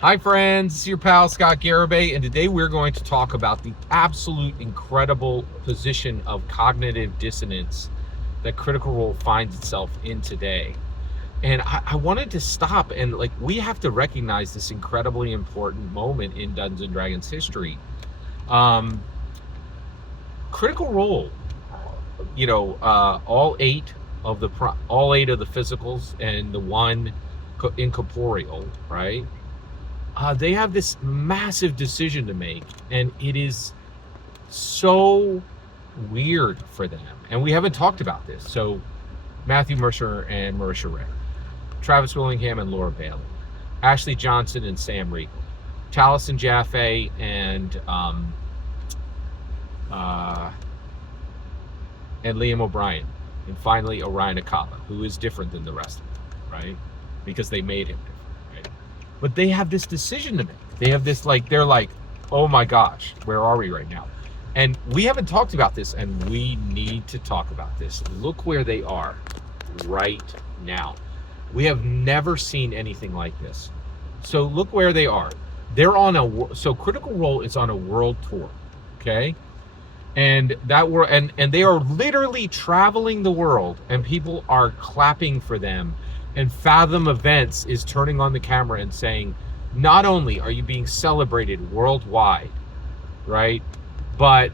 Hi friends, it's your pal Scott Garibay, and today we're going to talk about the absolute incredible position of cognitive dissonance that Critical Role finds itself in today. And I wanted to stop and we have to recognize this incredibly important moment in Dungeons and Dragons history. Um, Critical Role, all eight of the physicals and the one incorporeal, right? They have this massive decision to make, and it is so weird for them. And we haven't talked about this. So, Matthew Mercer and Marisha Ray, Travis Willingham and Laura Bailey, Ashley Johnson and Sam Riegel, Taliesin Jaffe and Liam O'Brien, and finally Orion Akaba, who is different than the rest of them, right? Because they made him different, right? But they have this decision to make. They have this they're like, oh my gosh, where are we right now? And we haven't talked about this, and we need to talk about this. Look where they are right now. We have never seen anything like this. So look where they are. They're on so Critical Role is on a world tour, okay? And and they are literally traveling the world, and people are clapping for them. And Fathom Events is turning on the camera and saying, not only are you being celebrated worldwide, right? But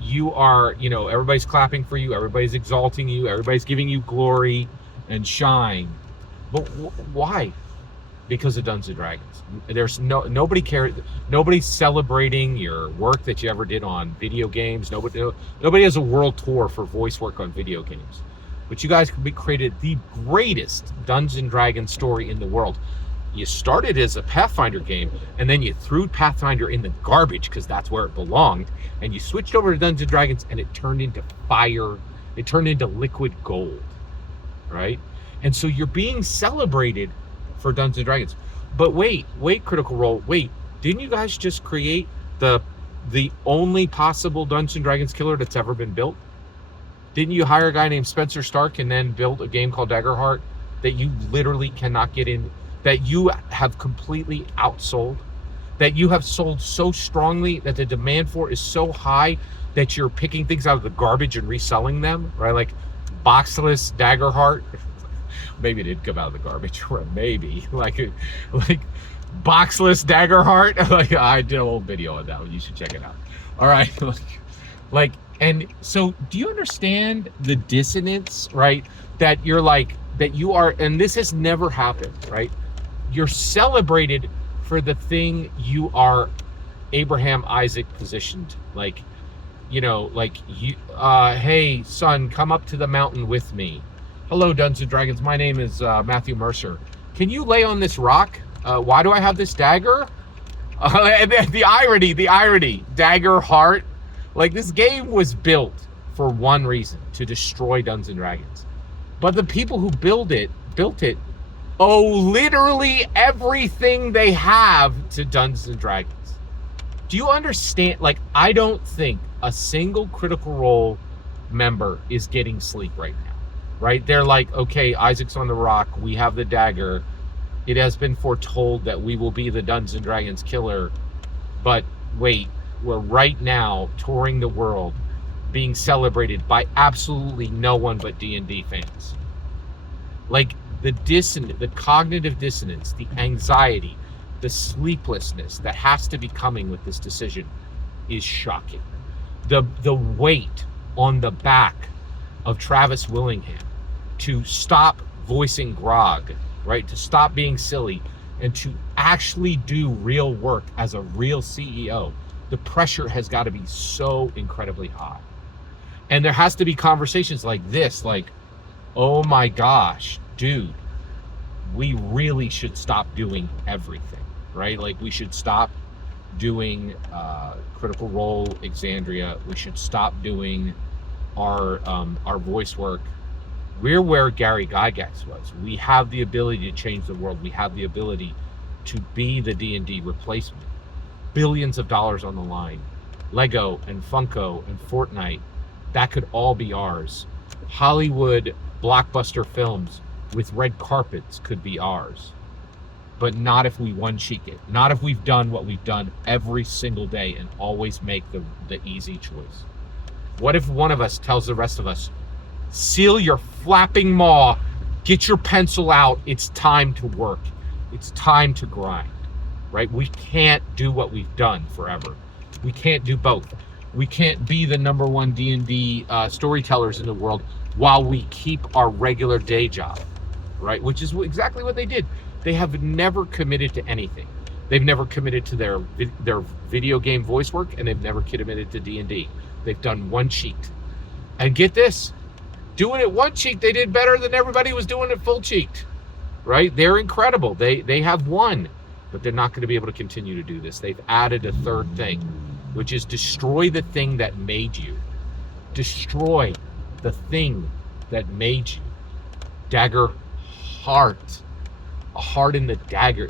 you are, everybody's clapping for you, everybody's exalting you, everybody's giving you glory and shine. But why? Because of Dungeons and Dragons. There's nobody cares. Nobody's celebrating your work that you ever did on video games. Nobody has a world tour for voice work on video games. But you guys created the greatest Dungeons and Dragons story in the world. You started as a Pathfinder game, and then you threw Pathfinder in the garbage because that's where it belonged, and you switched over to Dungeons and Dragons, and it turned into fire. It turned into liquid gold, right? And so you're being celebrated for Dungeons and Dragons. But wait, Critical Role, wait, didn't you guys just create the only possible Dungeons and Dragons killer that's ever been built? Didn't you hire a guy named Spencer Stark and then build a game called Daggerheart that you literally cannot get in, that you have completely outsold, that you have sold so strongly that the demand for is so high that you're picking things out of the garbage and reselling them, right? Like boxless Daggerheart. Maybe it did come out of the garbage, or maybe like boxless Daggerheart. I did a whole video on that one. You should check it out. All right. And so do you understand the dissonance, right? That you're that you are, and this has never happened, right? You're celebrated for the thing you are Abraham Isaac positioned. Hey son, come up to the mountain with me. Hello, Dungeons and Dragons. My name is Matthew Mercer. Can you lay on this rock? Why do I have this dagger? The irony, Daggerheart. This game was built for one reason, to destroy Dungeons and Dragons. But the people who built it, owe literally everything they have to Dungeons and Dragons. Do you understand? I don't think a single Critical Role member is getting sleep right now. Right? They're like, okay, Isaac's on the rock. We have the dagger. It has been foretold that we will be the Dungeons and Dragons killer. But wait, we're right now touring the world, being celebrated by absolutely no one but D&D fans. The cognitive dissonance, the anxiety, the sleeplessness that has to be coming with this decision is shocking. The weight on the back of Travis Willingham to stop voicing Grog, right? To stop being silly and to actually do real work as a real CEO. The pressure has got to be so incredibly high. And there has to be conversations like this, oh my gosh, dude, we really should stop doing everything, right? We should stop doing Critical Role Exandria. We should stop doing our voice work. We're where Gary Gygax was. We have the ability to change the world. We have the ability to be the D&D replacement. Billions of dollars on the line. Lego and Funko and Fortnite, that could all be ours. Hollywood blockbuster films with red carpets could be ours. but not if we one cheek it. Not if we've done what we've done every single day and always make the easy choice. What if one of us tells the rest of us, seal your flapping maw, get your pencil out, it's time to work. It's time to grind, right? We can't do what we've done forever. We can't do both. We can't be the #1 D&D storytellers in the world while we keep our regular day job, right? Which is exactly what they did. They have never committed to anything. They've never committed to their video game voice work, and they've never committed to D&D. They've done one cheeked. And get this, doing it one cheek, they did better than everybody was doing it full cheeked, right? They're incredible. They have won, but they're not going to be able to continue to do this. They've added a third thing, which is destroy the thing that made you. Destroy the thing that made you. Daggerheart. A heart in the dagger,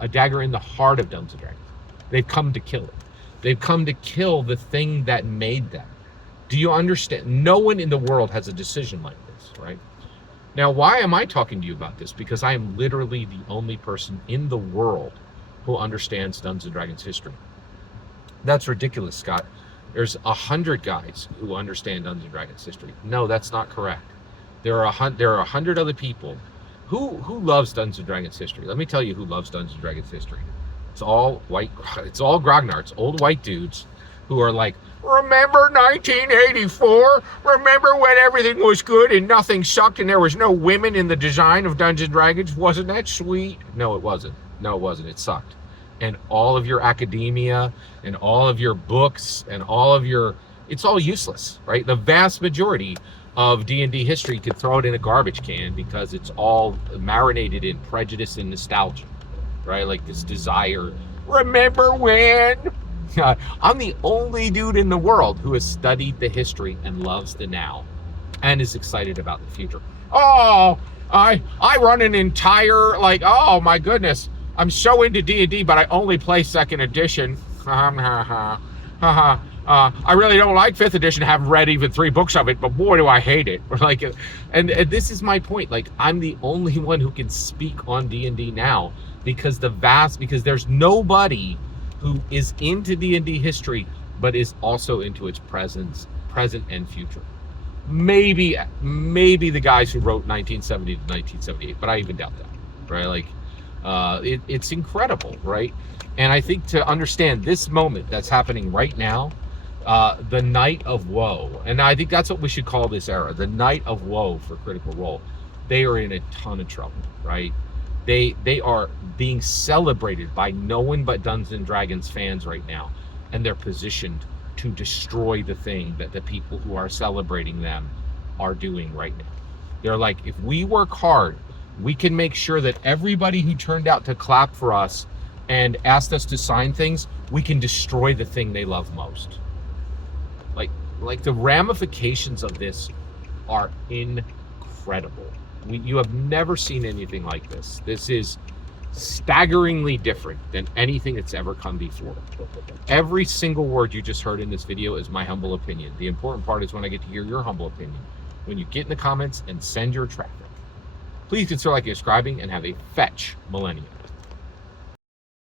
a dagger in the heart of Dungeons and Dragons. They've come to kill it. They've come to kill the thing that made them. Do you understand? No one in the world has a decision like this, right? Now, why am I talking to you about this? Because I am literally the only person in the world who understands Dungeons and Dragons history. That's ridiculous, Scott. There's 100 guys who understand Dungeons and Dragons history. No, that's not correct. There are 100 other people who loves Dungeons and Dragons history. Let me tell you who loves Dungeons and Dragons history. It's all grognards, old white dudes who are like, remember 1984? Remember when everything was good and nothing sucked and there was no women in the design of Dungeons and Dragons? Wasn't that sweet? No, it wasn't. No, it wasn't. It sucked. And all of your academia and all of your books and it's all useless, right? The vast majority of D&D history, could throw it in a garbage can because it's all marinated in prejudice and nostalgia, right? Like this desire, remember when? I'm the only dude in the world who has studied the history and loves the now and is excited about the future. Oh, I run an entire, oh my goodness, I'm so into D&D, but I only play 2nd edition. I really don't like 5th edition. I haven't read even 3 books of it, but boy, do I hate it. And this is my point. I'm the only one who can speak on D&D now because there's nobody who is into D&D history, but is also into its present and future. Maybe the guys who wrote 1970 to 1978, but I even doubt that, right? It's incredible, right? And I think to understand this moment that's happening right now, the night of woe, and I think that's what we should call this era, the night of woe for Critical Role. They are in a ton of trouble, right? They are being celebrated by no one but Dungeons and Dragons fans right now, and they're positioned to destroy the thing that the people who are celebrating them are doing right now. They're like, if we work hard, we can make sure that everybody who turned out to clap for us and asked us to sign things, we can destroy the thing they love most. Like the ramifications of this are incredible. You have never seen anything like this. This is staggeringly different than anything that's ever come before. Every single word you just heard in this video is my humble opinion. The important part is when I get to hear your humble opinion. When you get in the comments and send your traffic. Please consider liking and subscribing and have a fetch millennium.